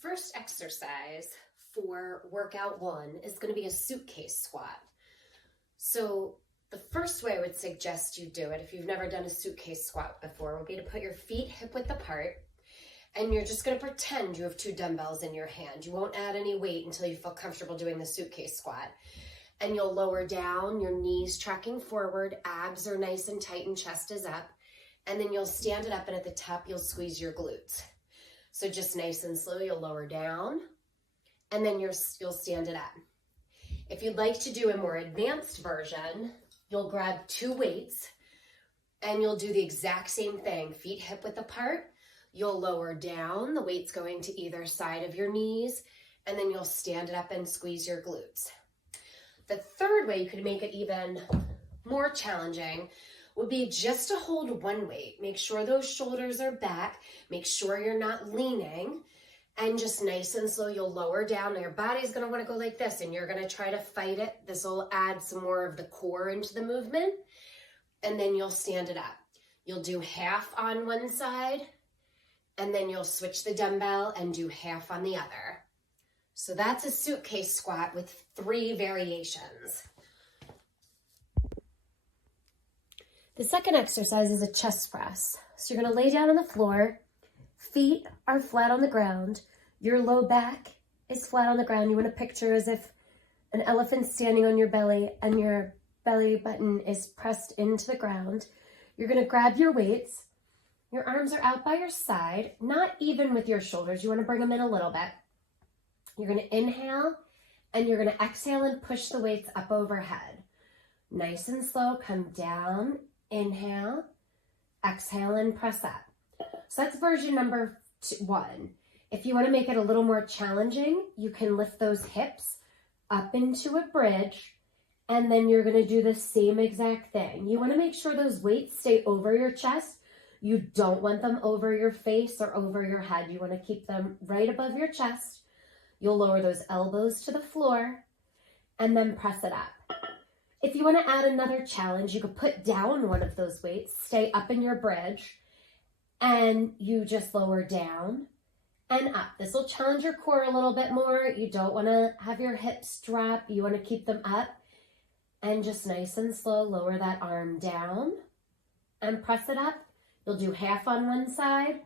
first exercise for workout 1 is going to be a suitcase squat. So the first way I would suggest you do it, if you've never done a suitcase squat before, would be to put your feet hip width apart, and you're just going to pretend you have 2 dumbbells in your hand. You won't add any weight until you feel comfortable doing the suitcase squat. And you'll lower down, your knees tracking forward, abs are nice and tight and chest is up. And then you'll stand it up, and at the top you'll squeeze your glutes. So just nice and slow, you'll lower down, and then you'll stand it up. If you'd like to do a more advanced version, you'll grab 2 weights, and you'll do the exact same thing. Feet hip width apart, you'll lower down, the weight's going to either side of your knees, and then you'll stand it up and squeeze your glutes. The third way you could make it even more challenging would be just to hold 1 weight. Make sure those shoulders are back. Make sure you're not leaning. And just nice and slow, you'll lower down. Now your body's going to want to go like this, and you're going to try to fight it. This will add some more of the core into the movement. And then you'll stand it up. You'll do half on one side, and then you'll switch the dumbbell and do half on the other. So that's a suitcase squat with 3 variations. The second exercise is a chest press. So you're going to lay down on the floor, feet are flat on the ground, your low back is flat on the ground. You want to picture as if an elephant's standing on your belly and your belly button is pressed into the ground. You're going to grab your weights, your arms are out by your side, not even with your shoulders. You want to bring them in a little bit. You're going to inhale, and you're going to exhale and push the weights up overhead. Nice and slow, come down. Inhale, exhale, and press up. So that's version number 1. If you want to make it a little more challenging, you can lift those hips up into a bridge, and then you're going to do the same exact thing. You want to make sure those weights stay over your chest. You don't want them over your face or over your head. You want to keep them right above your chest. You'll lower those elbows to the floor, and then press it up. If you want to add another challenge, you could put down one of those weights, stay up in your bridge, and you just lower down and up. This will challenge your core a little bit more. You don't want to have your hips drop. You want to keep them up, and just nice and slow, lower that arm down and press it up. You'll do half on one side,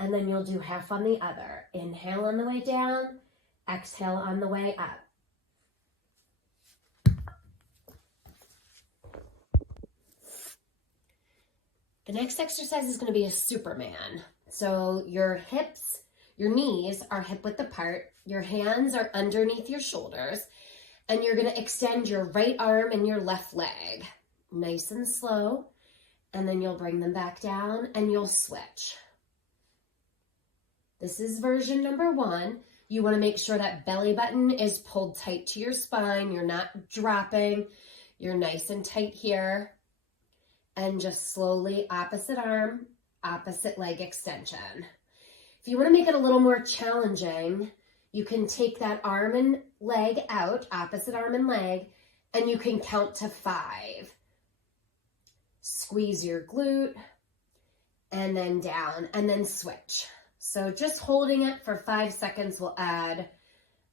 and then you'll do half on the other. Inhale on the way down, exhale on the way up. The next exercise is going to be a Superman. So your hips, your knees are hip width apart, your hands are underneath your shoulders, and you're going to extend your right arm and your left leg. Nice and slow, and then you'll bring them back down and you'll switch. This is version number 1. You want to make sure that belly button is pulled tight to your spine. You're not dropping. You're nice and tight here. And just slowly opposite arm, opposite leg extension. If you want to make it a little more challenging, you can take that arm and leg out, opposite arm and leg, and you can count to 5. Squeeze your glute, and then down, and then switch. So just holding it for 5 seconds will add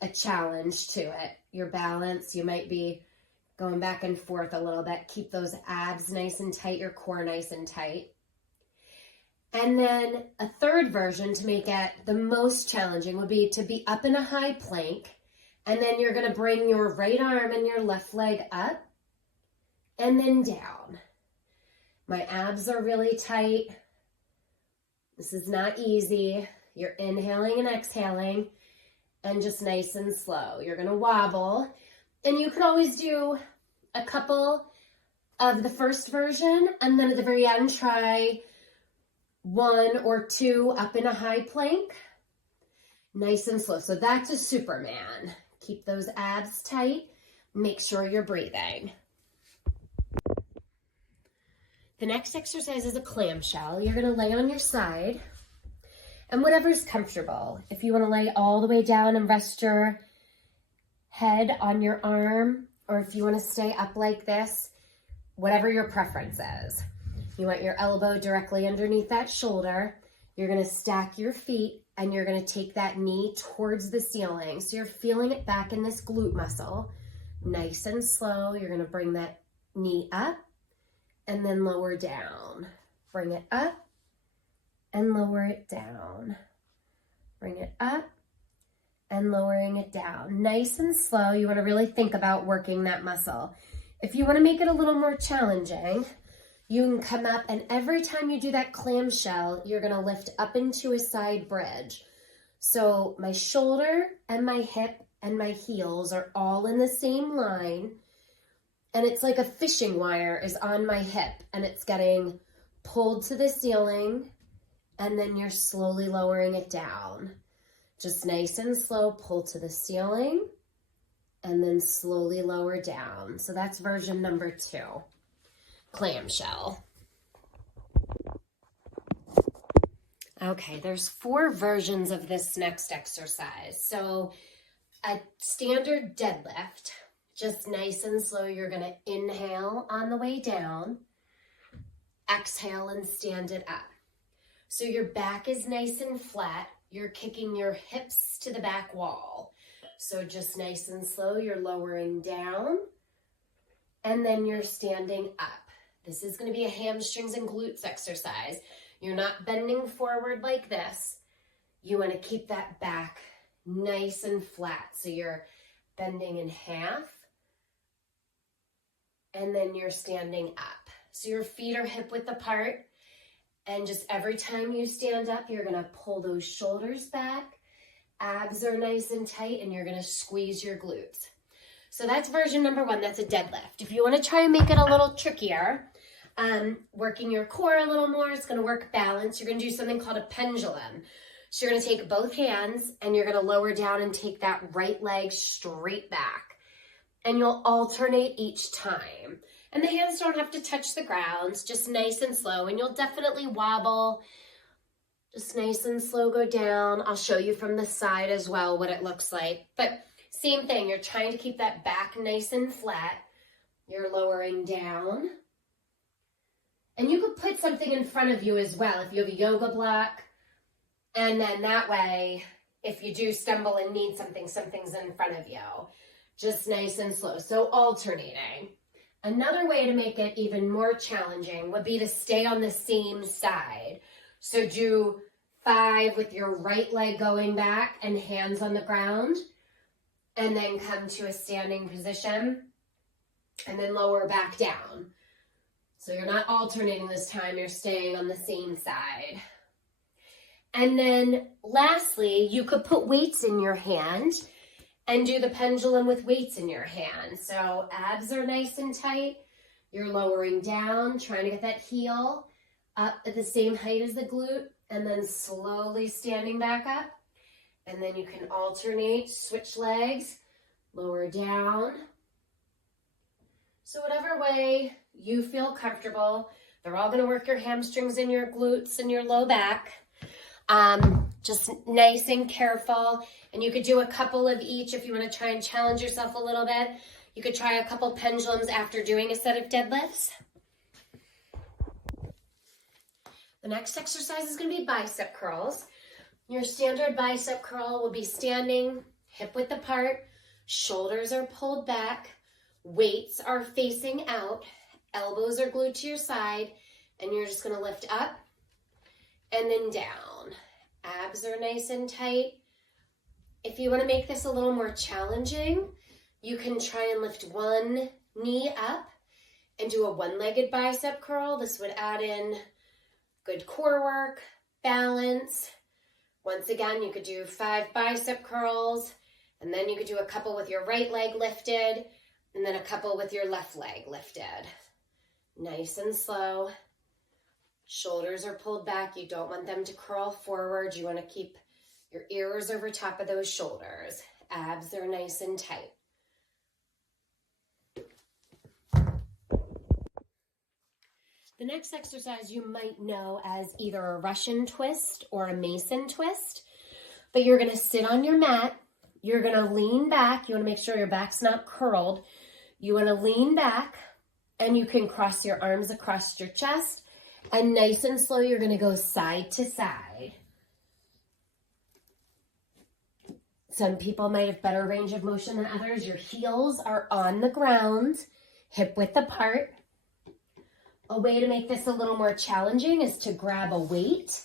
a challenge to it. Your balance, you might be going back and forth a little bit. Keep those abs nice and tight, your core nice and tight. And then a third version to make it the most challenging would be to be up in a high plank, and then you're going to bring your right arm and your left leg up and then down. My abs are really tight. This is not easy. You're inhaling and exhaling, and just nice and slow. You're going to wobble. And you can always do a couple of the first version, and then at the very end, try 1 or 2 up in a high plank. Nice and slow. So that's a Superman. Keep those abs tight. Make sure you're breathing. The next exercise is a clamshell. You're going to lay on your side, and whatever's comfortable. If you want to lay all the way down and rest your head on your arm, or if you want to stay up like this, whatever your preference is. You want your elbow directly underneath that shoulder. You're going to stack your feet and you're gonna take that knee towards the ceiling. So you're feeling it back in this glute muscle. Nice and slow, you're gonna bring that knee up and then lower down. Bring it up and lower it down. Bring it up and lowering it down. Nice and slow. You want to really think about working that muscle. If you want to make it a little more challenging, you can come up, and every time you do that clamshell, you're going to lift up into a side bridge. So my shoulder and my hip and my heels are all in the same line, and it's like a fishing wire is on my hip, and it's getting pulled to the ceiling, and then you're slowly lowering it down. Just nice and slow, pull to the ceiling, and then slowly lower down. So that's version number 2, clamshell. Okay, there's 4 versions of this next exercise. So a standard deadlift, just nice and slow. You're gonna inhale on the way down, exhale and stand it up. So your back is nice and flat. You're kicking your hips to the back wall. So just nice and slow, you're lowering down, and then you're standing up. This is going to be a hamstrings and glutes exercise. You're not bending forward like this. You want to keep that back nice and flat. So you're bending in half, and then you're standing up. So your feet are hip width apart. And just every time you stand up, you're going to pull those shoulders back. Abs are nice and tight, and you're going to squeeze your glutes. So that's version number 1. That's a deadlift. If you want to try and make it a little trickier, working your core a little more, it's going to work balance. You're going to do something called a pendulum. So you're going to take both hands, and you're going to lower down and take that right leg straight back. And you'll alternate each time. And the hands don't have to touch the ground, just nice and slow. And you'll definitely wobble, just nice and slow, go down. I'll show you from the side as well what it looks like. But same thing, you're trying to keep that back nice and flat. You're lowering down. And you could put something in front of you as well. If you have a yoga block, and then that way, if you do stumble and need something, something's in front of you. Just nice and slow, so alternating. Another way to make it even more challenging would be to stay on the same side. So do 5 with your right leg going back and hands on the ground, and then come to a standing position, and then lower back down. So you're not alternating this time, you're staying on the same side. And then lastly, you could put weights in your hand and do the pendulum with weights in your hand. So abs are nice and tight. You're lowering down, trying to get that heel up at the same height as the glute, and then slowly standing back up. And then you can alternate, switch legs, lower down. So whatever way you feel comfortable, they're all gonna work your hamstrings and your glutes and your low back. Just nice and careful. And you could do a couple of each if you want to try and challenge yourself a little bit. You could try a couple pendulums after doing a set of deadlifts. The next exercise is going to be bicep curls. Your standard bicep curl will be standing, hip width apart, shoulders are pulled back, weights are facing out, elbows are glued to your side, and you're just going to lift up and then down. Abs are nice and tight. If you want to make this a little more challenging, you can try and lift one knee up and do a one-legged bicep curl. This would add in good core work, balance. Once again, you could do 5 bicep curls, and then you could do a couple with your right leg lifted, and then a couple with your left leg lifted. Nice and slow. Shoulders are pulled back. You don't want them to curl forward. You want to keep your ears over top of those shoulders. Abs are nice and tight. The next exercise you might know as either a Russian twist or a Mason twist, but you're going to sit on your mat. You're going to lean back. You want to make sure your back's not curled. You want to lean back, and you can cross your arms across your chest. And nice and slow, you're going to go side to side. Some people might have better range of motion than others. Your heels are on the ground, hip width apart. A way to make this a little more challenging is to grab a weight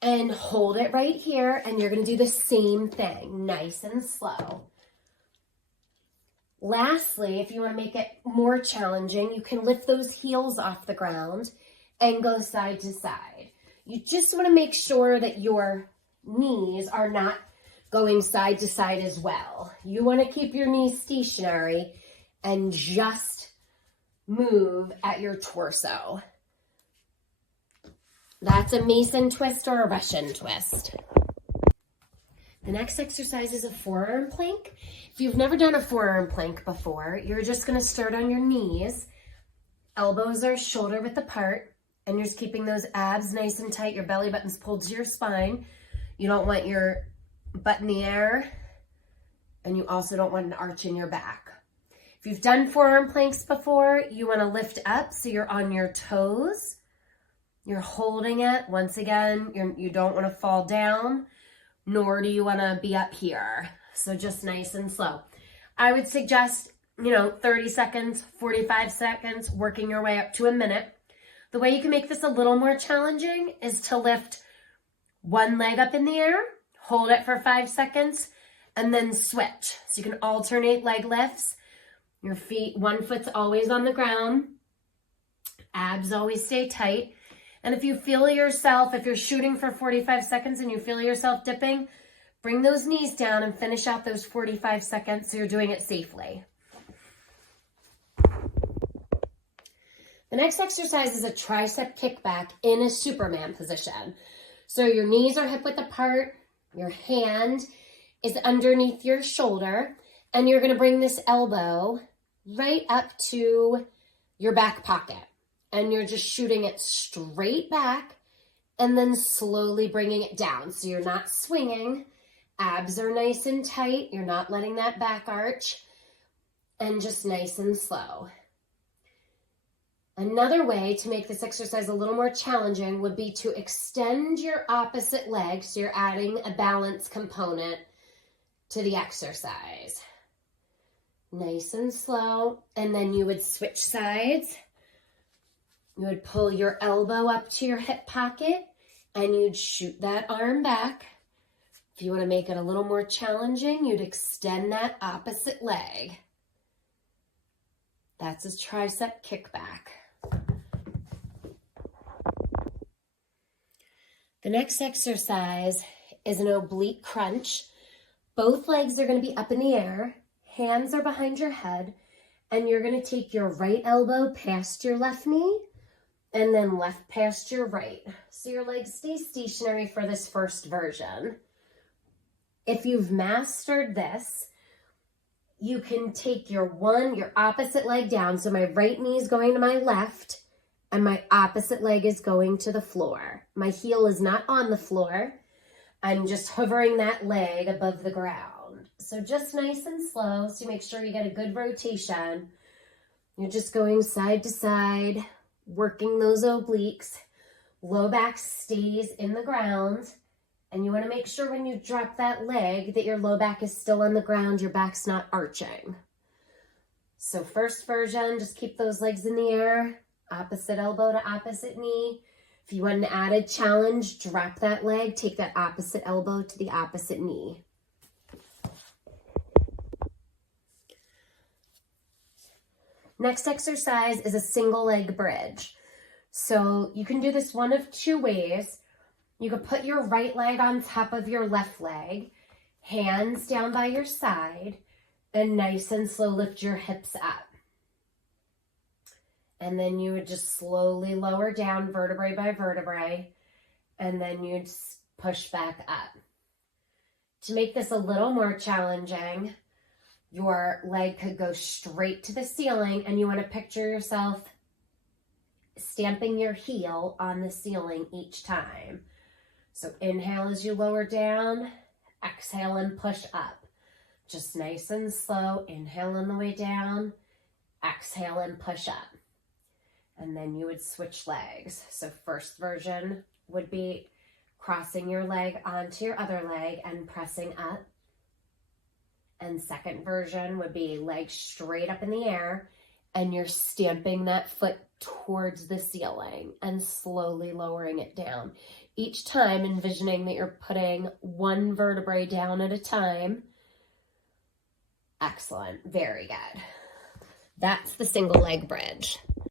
and hold it right here, and you're going to do the same thing, nice and slow. Lastly, if you want to make it more challenging, you can lift those heels off the ground and go side to side. You just want to make sure that your knees are not going side to side as well. You want to keep your knees stationary and just move at your torso. That's a Mason twist or a Russian twist. The next exercise is a forearm plank. If you've never done a forearm plank before, you're just going to start on your knees. Elbows are shoulder width apart, and you're just keeping those abs nice and tight. Your belly button's pulled to your spine. You don't want your butt in the air, and you also don't want an arch in your back. If you've done forearm planks before, you want to lift up so you're on your toes. You're holding it. Once again, you don't want to fall down, nor do you want to be up here. So just nice and slow. I would suggest, 30 seconds, 45 seconds, working your way up to a minute. The way you can make this a little more challenging is to lift one leg up in the air, hold it for 5 seconds, and then switch. So you can alternate leg lifts. Your feet, one foot's always on the ground. Abs always stay tight. And if you feel yourself, if you're shooting for 45 seconds and you feel yourself dipping, bring those knees down and finish out those 45 seconds so you're doing it safely. The next exercise is a tricep kickback in a Superman position. So your knees are hip width apart, your hand is underneath your shoulder, and you're going to bring this elbow right up to your back pocket. And you're just shooting it straight back and then slowly bringing it down. So you're not swinging. Abs are nice and tight. You're not letting that back arch. And just nice and slow. Another way to make this exercise a little more challenging would be to extend your opposite leg. So you're adding a balance component to the exercise. Nice and slow. And then you would switch sides. You would pull your elbow up to your hip pocket and you'd shoot that arm back. If you want to make it a little more challenging, you'd extend that opposite leg. That's a tricep kickback. The next exercise is an oblique crunch. Both legs are going to be up in the air. Hands are behind your head. And you're going to take your right elbow past your left knee and then left past your right. So your legs stay stationary for this first version. If you've mastered this, you can take your opposite leg down. So my right knee is going to my left and my opposite leg is going to the floor. My heel is not on the floor. I'm just hovering that leg above the ground. So just nice and slow. So you make sure you get a good rotation. You're just going side to side, working those obliques. Low back stays in the ground. And you want to make sure when you drop that leg that your low back is still on the ground, your back's not arching. So first version, just keep those legs in the air, opposite elbow to opposite knee. If you want an added challenge, drop that leg, take that opposite elbow to the opposite knee. Next exercise is a single leg bridge. So you can do this one of two ways. You can put your right leg on top of your left leg, hands down by your side, and nice and slow lift your hips up. And then you would just slowly lower down vertebrae by vertebrae, and then you'd push back up. To make this a little more challenging, your leg could go straight to the ceiling, and you want to picture yourself stamping your heel on the ceiling each time. So inhale as you lower down, exhale and push up. Just nice and slow. Inhale on the way down, exhale and push up. And then you would switch legs. So first version would be crossing your leg onto your other leg and pressing up. And second version would be legs straight up in the air, and you're stamping that foot towards the ceiling and slowly lowering it down. Each time envisioning that you're putting one vertebrae down at a time. Excellent. Very good. That's the single leg bridge.